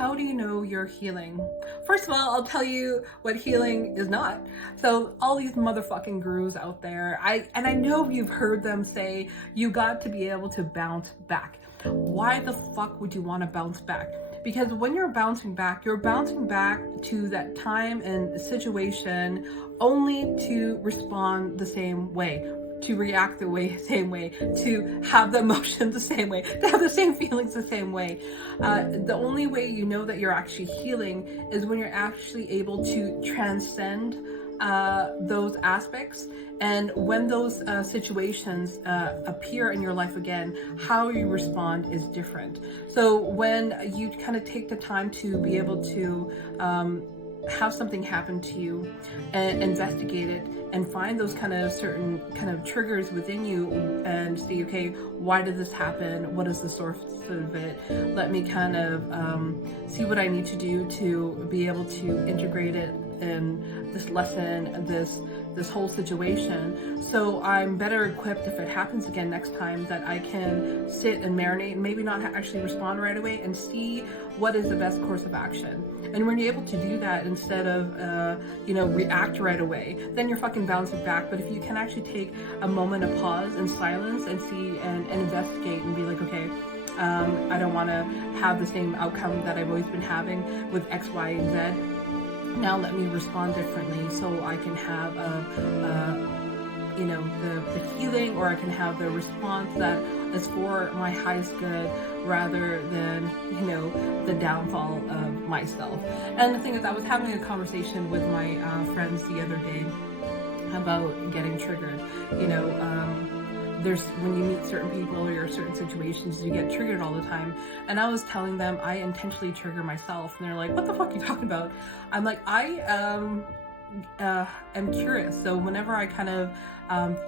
how do you know you're healing? First of all, I'll tell you what healing is not. So all these motherfucking gurus out there, I know you've heard them say you got to be able to bounce back. Why the fuck would you want to bounce back? Because when you're bouncing back to that time and situation only to respond the same way, to react same way, to have the emotions the same way, to have the same feelings the same way. The only way you know that you're actually healing is when you're actually able to transcend those aspects, and when those situations appear in your life again, how you respond is different. So when you kind of take the time to be able to have something happen to you and investigate it and find those kind of certain kind of triggers within you and see, okay, why did this happen? What is the source of it? Let me kind of see what I need to do to be able to integrate it in this lesson, this whole situation, so I'm better equipped if it happens again next time, that I can sit and marinate and maybe not actually respond right away and see what is the best course of action. And when you're able to do that instead of react right away, then you're fucking bouncing back. But if you can actually take a moment of pause and silence and see and investigate and be like, okay, I don't want to have the same outcome that I've always been having with X, Y, and Z. Now let me respond differently so I can have the healing, or I can have the response that is for my highest good rather than, the downfall of myself. And the thing is, I was having a conversation with my friends the other day about getting triggered. There's, when you meet certain people or certain situations, you get triggered all the time. And I was telling them I intentionally trigger myself, and they're like, what the fuck are you talking about? I'm like, I am curious. So whenever I kind of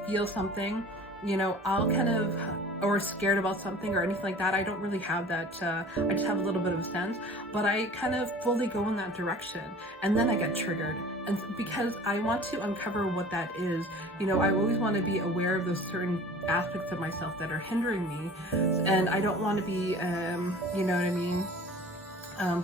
feel something, I'll kind of, or scared about something or anything like that, I don't really have that, I just have a little bit of a sense, but I kind of fully go in that direction, and then I get triggered. And because I want to uncover what that is, I always want to be aware of those certain aspects of myself that are hindering me, and I don't want to be,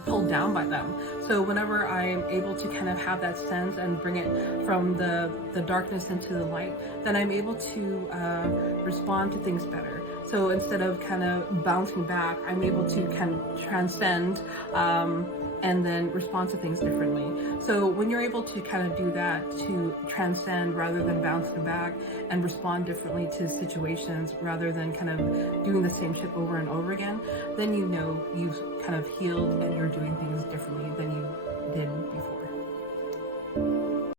pulled down by them. So whenever I'm able to kind of have that sense and bring it from the darkness into the light, then I'm able to respond to things better. So instead of kind of bouncing back, I'm able to kind of transcend and then respond to things differently. So when you're able to kind of do that, to transcend rather than bouncing back, and respond differently to situations rather than kind of doing the same shit over and over again, then you've kind of healed and you're doing things differently than you